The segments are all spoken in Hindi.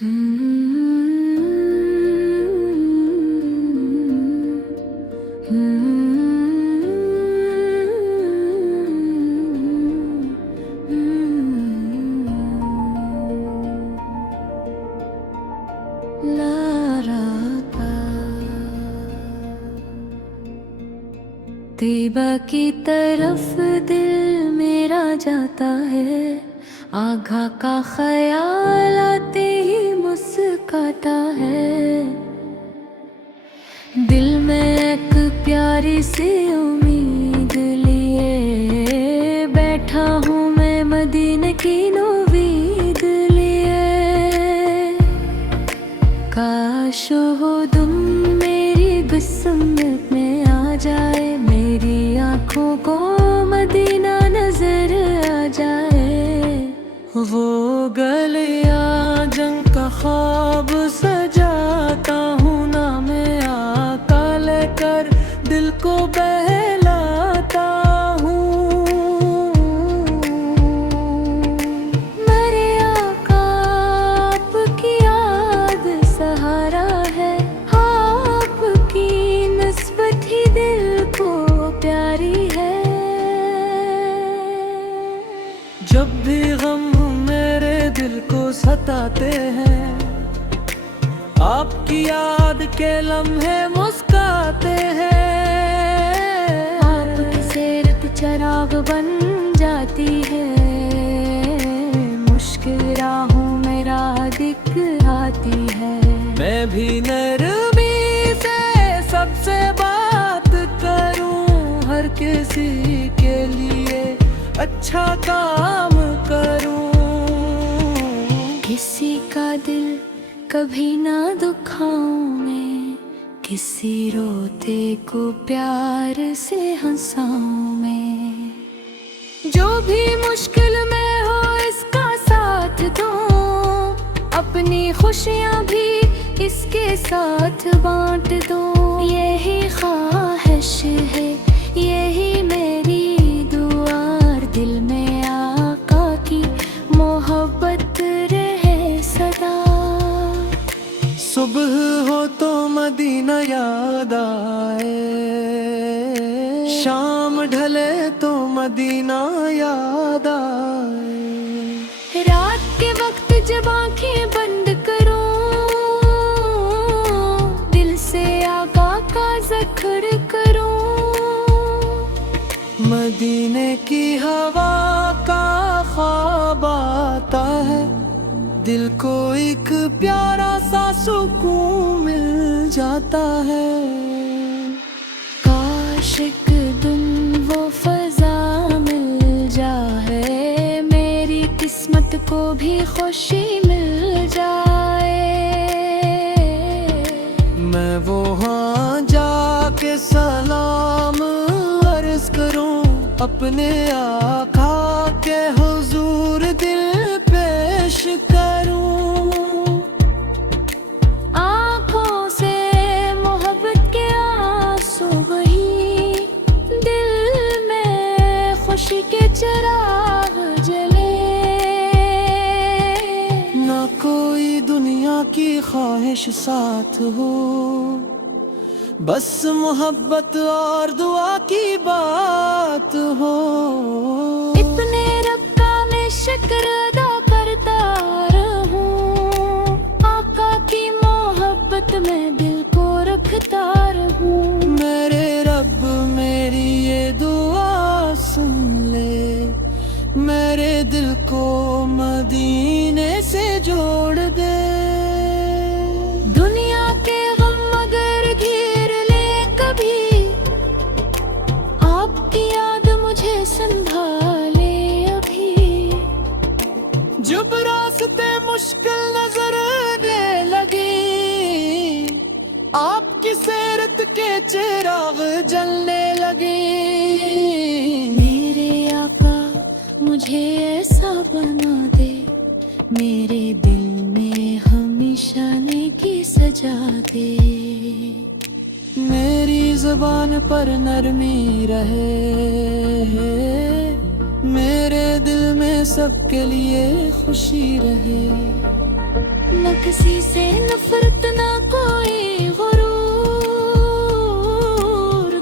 तैबा की तरफ दिल मेरा जाता है, आगा का ख्याल आते ही मुस्काता है। दिल में एक प्यारी सी उम्मीद लिए बैठा हूँ मैं मदीने की नौवीद लिए। काश हो तुम मेरी किस्मत में आ जाए, मेरी आँखों को मदीना नजर आ जाए। वो गलियां जंग का ख्वाब सजाता हूँ ना मैं, आका लेकर दिल को बहलाता हूँ। मेरे आका आपकी याद सहारा है, आपकी निस्बत ही दिल को प्यारी है। जब भी गम मेरे दिल को सताते हैं, आपकी याद के लम्हे मुस्काते हैं। आपकी सीरत चिराग बन जाती है, मुश्किल राहों में राह दिखाती है। मैं भी नरमी से सबसे बात करूं, हर किसी के लिए अच्छा काम करूं। किसी का दिल कभी ना दुखाऊं मैं, किसी रोते को प्यार से हंसाऊं मैं। जो भी मुश्किल में हो इसका साथ दो, अपनी खुशियां भी इसके साथ बांट दो। यही ख्वाहिश है, यही मेरी दुआ, दिल में आका की मोहब्बत रहे सदा। सुबह हो तो मदीना याद आए, शाम ढले तो मदीना याद आए। रात के वक्त जब आंखें बंद करो, दिल से आका का जिक्र करो। मदीने की हवा का ख्वाब आता है, दिल को एक प्यारा सा सुकून मिल जाता है। काश एक दिन वो फजा मिल जाए, मेरी किस्मत को भी खुशी मिल जाए। मैं वहाँ जाके सलाम अर्ज करूं, अपने आका के हुजूर दिल पेश करूं। आँखों से मोहब्बत के आंसू बही, दिल में खुशी के चिराग जले। ना कोई दुनिया की ख्वाहिश साथ हो, बस मोहब्बत और दुआ की बात हो। इतने रब का मैं शुक्र अदा करता रहूं, आका की मोहब्बत में दिल को रखता रहूं। मेरे रब मेरी ये दुआ सुन ले, मेरे दिल को मदीने से जोड़ दे। दुनिया के गम अगर घेर ले कभी, आपकी याद मुझे संभाले अभी। जब रास्ते मुश्किल नजर आने लगे, आपकी सीरत के चिराग जलने लगे। मेरे आका मुझे ऐसा बना दे, मेरे दिल में हमेशा नेकी सजा दे। मेरी ज़ुबान पर नरमी रहे, मेरे दिल में सबके लिए खुशी रहे। न किसी से नफरत न कोई गुरूर,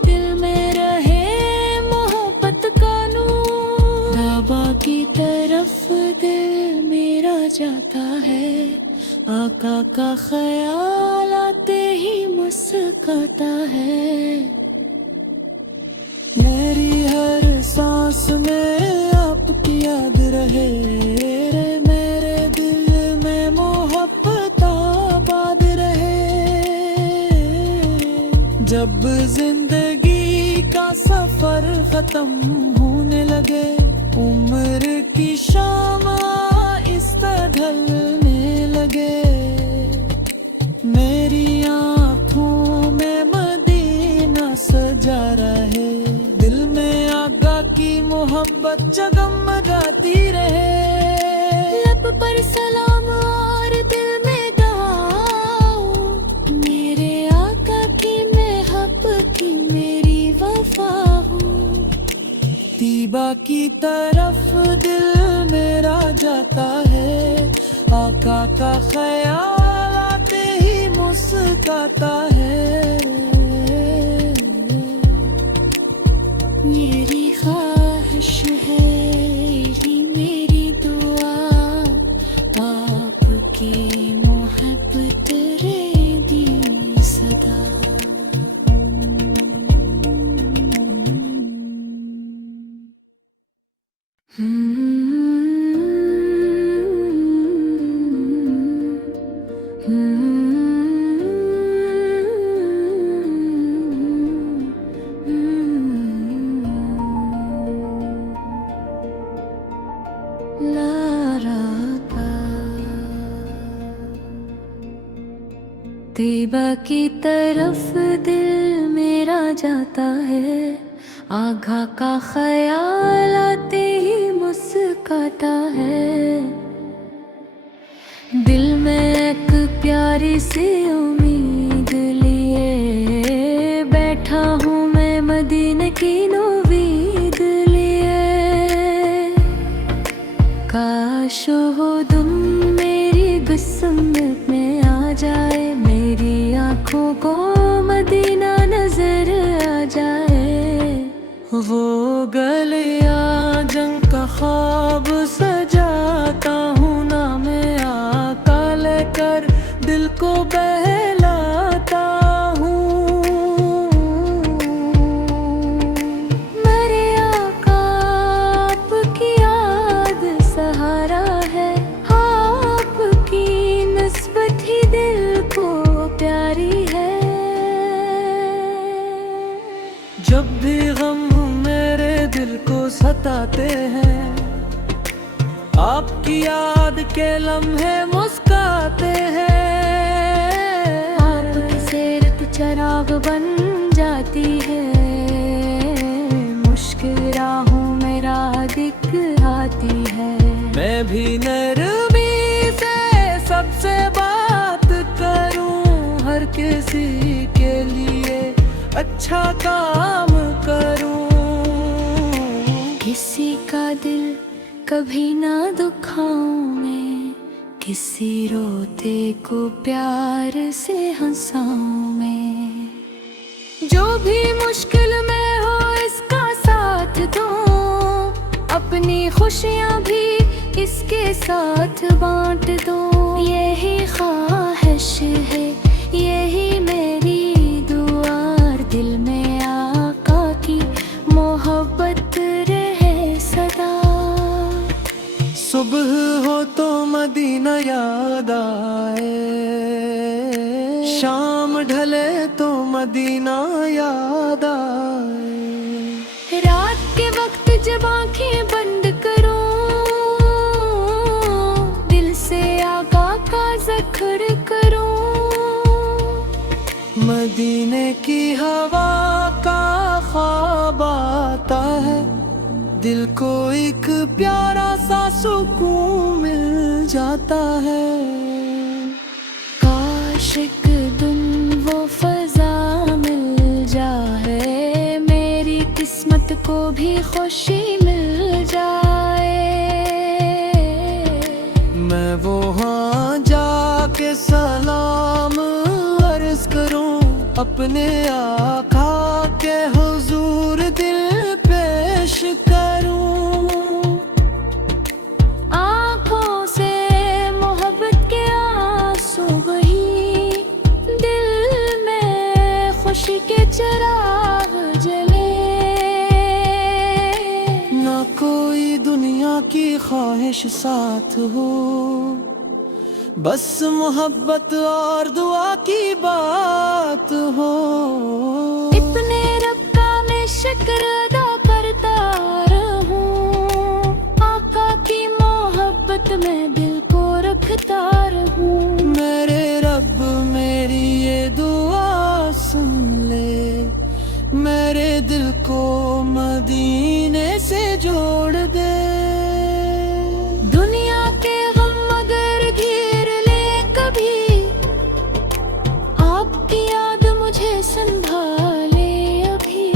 दिल में रहे मोहब्बत का नूर। काबा की तरफ दिल मेरा जाता है, आका का ख्याल आते ही मुस्कुराता है। मेरी हर सांस में आपकी याद रहे, मेरे दिल में मोहब्बत आबाद रहे। जब जिंदगी का सफर खत्म होने लगे, उम्र की शाम आहिस्ता ढलने लगे, मेरी आँखों में मदीना सजा रहे, दिल में आका की मोहब्बत जगमगाती रहे। लब पर सलाम और दिल में दुआओ, मेरे आका की महब्बत की मेरी वफा हो। तीबा की तरफ दिल मेरा जाता है, आका का ख्याल आते ही मुस्कुराता है। मेरी ख्वाहिश है, ये मेरी दुआ, आपकी मोहब्बत रहेगी सदा। तीबा की तरफ दिल मेरा जाता है, आगा का ख्याल आते ही मुस्कुराता है। दिल में एक प्यारी सी उम्मीद लिए बैठा हूँ मैं मदीने की नौवीद लिए। काश हो तुम मेरी किस्मत में आ जाए, मेरी आँखों को मदीना नजर आ जाए। वो गलियां जंग का ख्वाब सजाता हूँ ना मैं, आका लेकर दिल को बहलाता हूँ। मेरे आका आपकी याद सहारा है, आपकी निस्बत ही दिल को प्यारी है। जब भी गम मेरे दिल को सताते हैं, आपकी याद के लम्हे मुस्कुराते हैं। आपकी सीरत चिराग बन जाती है, मुश्किल राहों में राह दिखाती है। मैं भी नरमी से सबसे बात करूं, हर किसी के लिए अच्छा काम करूं। किसी का दिल कभी ना दुखाऊं मैं, किसी रोते को प्यार से हंसाऊं मैं। जो भी मुश्किल में हो इसका साथ दो, अपनी खुशियां भी इसके साथ बांट दो। यही ख्वाहिश है, यही मेरी दुआ, दिल में आका की मोहब्बत रहे सदा। सुबह हो तो मदीना याद आए, शाम ढले तो मदीना याद आए। रात के वक्त जब आंखें बंद करो, दिल से आका का जिक्र करो। मदीने की हवा का ख्वाब आता है, दिल को एक प्यारा सा सुकून मिल जाता है। काश एक दिन वो फजा मिल जाए, मेरी किस्मत को भी खुशी मिल जाए। मैं वहाँ जा सलाम अर्ज करूं अपने आका के हुजूर दिल पेश करूं। आँखों से मोहब्बत के आंसू बही, दिल में खुशी के चिराग जले। ना कोई दुनिया की ख्वाहिश साथ हो, बस मोहब्बत और दुआ की बात हो। इतने रब का मैं शुक्र अदा करता रहूं, आका की मोहब्बत में दिल को रखता रहूं। मेरे रब मेरी ये दुआ सुन ले, मेरे दिल को मदीने से जोड़ दे। दुनिया के गम अगर घेर ले कभी, आपकी याद मुझे संभाले अभी।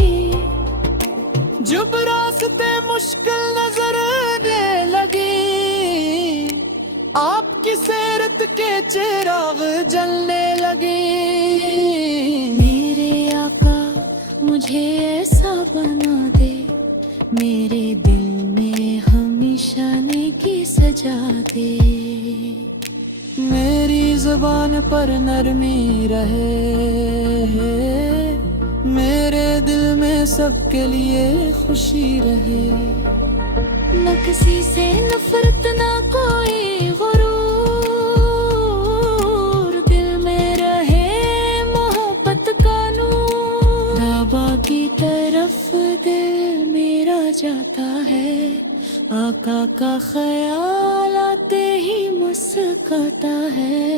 जब रास्ते मुश्किल नजर आने लगे, आपकी सीरत के चिराग जलने लगे। मेरे आका मुझे ऐसा बना दे, मेरे दिल में हमेशा नेकी सजा दे। मेरी जुबान पर नरमी रहे, मेरे दिल में सबके लिए खुशी रहे। न किसी से नफरत ना कोई गुरूर, दिल में रहे मोहब्बत का नूर। काबा की तरफ दिल मेरा जाता है, आका का ख्याल आते ही मुस्कुराता है।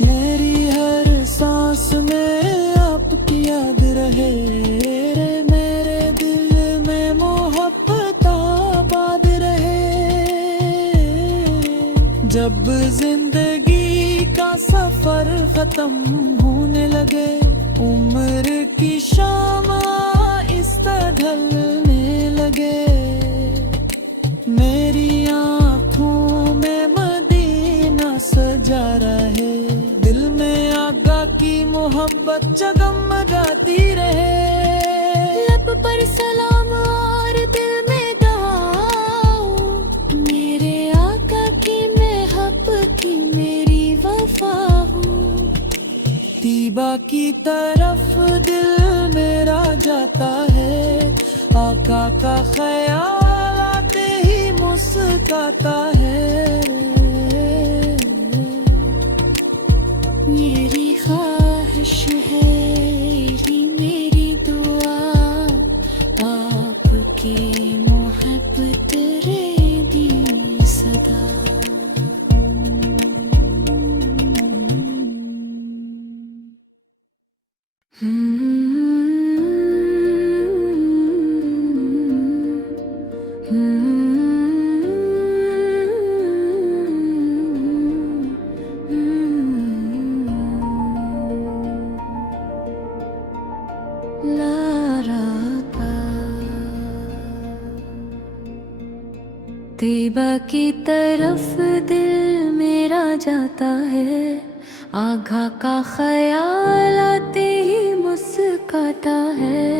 मेरी हर सांस में आपकी याद रहे, मेरे दिल में मोहब्बत आबाद रहे। जब जिंदगी का सफर खत्म होने लगे, उम्र की शाम आहिस्ता ढलने लगे। मेरी आँखों में मदीना सजा रहे, दिल में आका की मोहब्बत जगमगाती रहे। लब पर सलाम और दिल में दुआओं, मेरे आका की महब्बत की मेरी वफा हो। तीबा की तरफ दिल मेरा जाता है, आका का ख्याल आते ही मुस्कुराता है। मेरी ख्वाहिश है ये मेरी दुआ, आपकी मोहब्बत रहेगी सदा। तैबा की तरफ दिल मेरा जाता है, आगा का ख्याल आते ही मुस्कुराता है।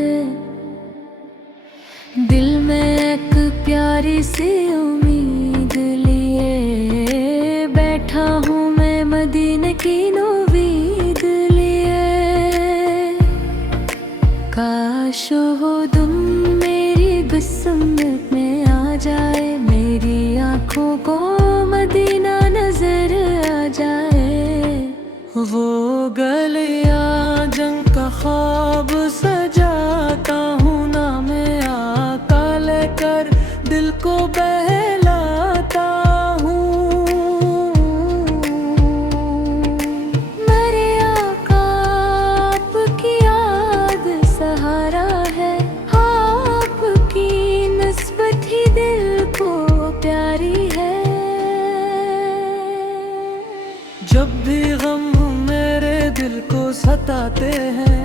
दिल में एक प्यारी सी उम्मीद लिए बैठा हूँ मैं मदीने की नौवीद लिए। काश हो तुम मेरी किस्मत में आ जाए, मेरी आँखों को मदीना नजर आ जाए। वो गलियां जंग का ख्वाब सजाता हूँ ना मैं, आका लेकर दिल को बहलाता हूँ। मेरे आका आपकी याद सहारा है, आपकी निस्बत ही दिल को प्यारी है। जब भी गम मेरे दिल को सताते हैं,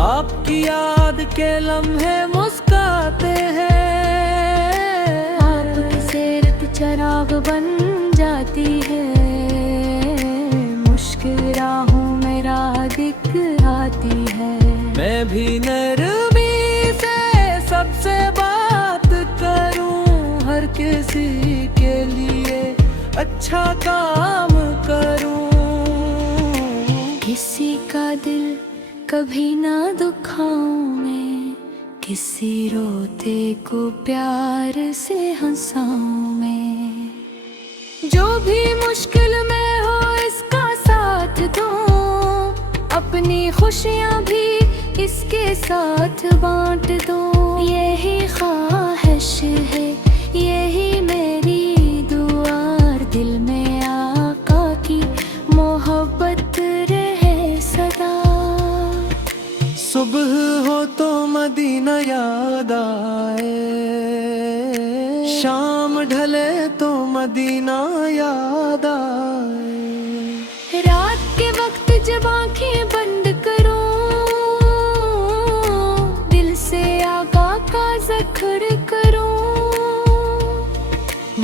आपकी याद के लम्हे मुस्कुराते हैं। आपकी सीरत चराग बन जाती है, मुश्किल राहों में राह दिखाती है। मैं भी नरमी से सबसे बात करूं, हर किसी के लिए अच्छा काम करूं। किसी का दिल कभी ना दुखाऊं मैं, किसी रोते को प्यार से हंसाऊं मैं। जो भी मुश्किल में हो इसका साथ दो, अपनी खुशियाँ भी इसके साथ बांट दो। यही ख्वाहिश है, यही मेरी दुआ, दिल में आका की मोहब्बत रहे सदा। सुबह हो तो मदीना याद आए, शाम ढले तो मदीना याद आए। रात के वक्त जब आंखें बंद करूं, दिल से आका का जिक्र करूं।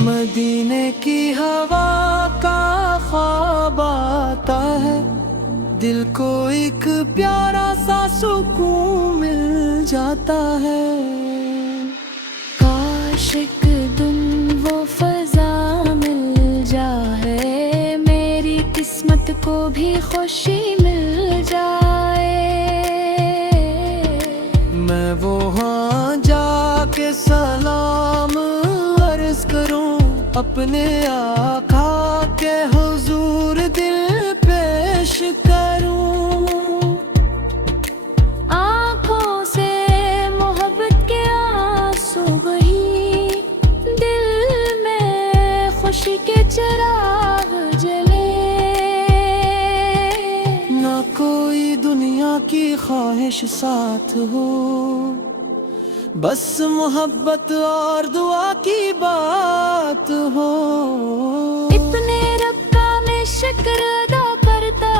मदीने की हवा का ख्वाब आता है, दिल को एक प्यारा सा सुकून मिल जाता है। काश एक दिन वो फजा मिल जाए, मेरी किस्मत को भी खुशी मिल जाए। मैं वहाँ जाके सलाम अर्ज करूं, अपने आका के हुजूर दिल पेश करूं। आँखों से मोहब्बत के आंसू बही, दिल में खुशी के चिराग जले। ना कोई दुनिया की ख्वाहिश साथ हो, बस मोहब्बत और दुआ की बात हो। इतने रब का मैं शुक्र अदा करता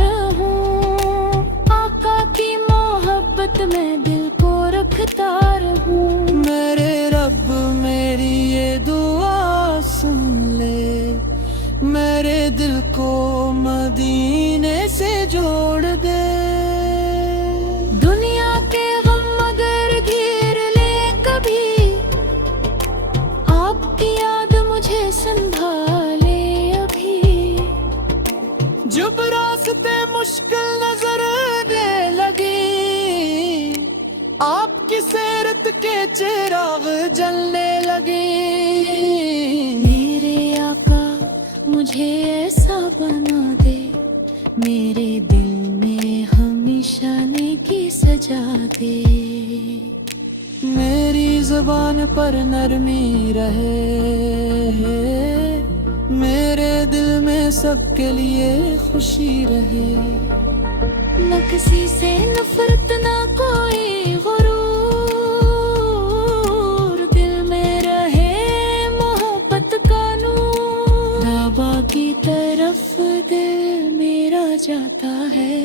रहूं, आका की मोहब्बत में दिल को रखता रहूं। मेरे रब मेरी ये दुआ सुन ले, मेरे दिल को मदीने से जोड़ दे। दुनिया के गम मगर घेर ले कभी, आपकी याद मुझे संभाले अभी। जब रास्ते मुश्किल नजर आने लगे, आपकी सीरत के चिराग जलने लगे। मेरे आका मुझे ऐसा बना दे, मेरे दिल में हमेशा नेकी सजा दे। मेरी जुबान पर नरमी रहे, मेरे दिल में सबके लिए खुशी रहे। न किसी से नफरत ना कोई गुरूर, दिल में रहे मोहब्बत का नूर। बाबा की तरफ दिल मेरा जाता है,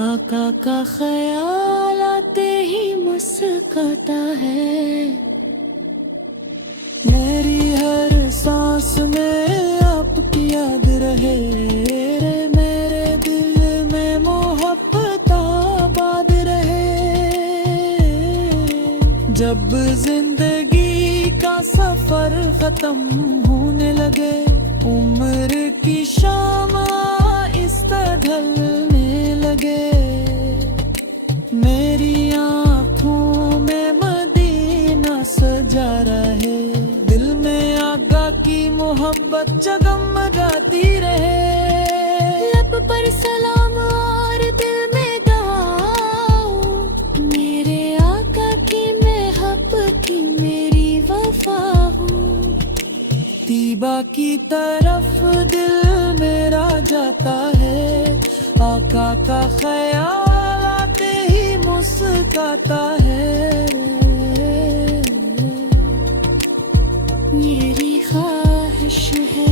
आका का ख्याल आते ही मुस्कुराता है। मेरी हर सांस में आपकी याद रहे, मेरे दिल में मोहब्बत आबाद रहे। जब जिंदगी का सफर खत्म होने लगे, उम्र की शाम आहिस्ता ढलने लगे। मेरी आँखों में मदीना सजा रहे, दिल में आका की मोहब्बत जगमगाती रहे। लब पर सलाम और दिल में दुआओं, मेरे आका की मोहब्बत की मेरी वफा हो। तीबा की तरफ दिल मेरा जाता है, आका का ख्याल आते ही मुस्कुराता है। मेरी ख्वाहिश है,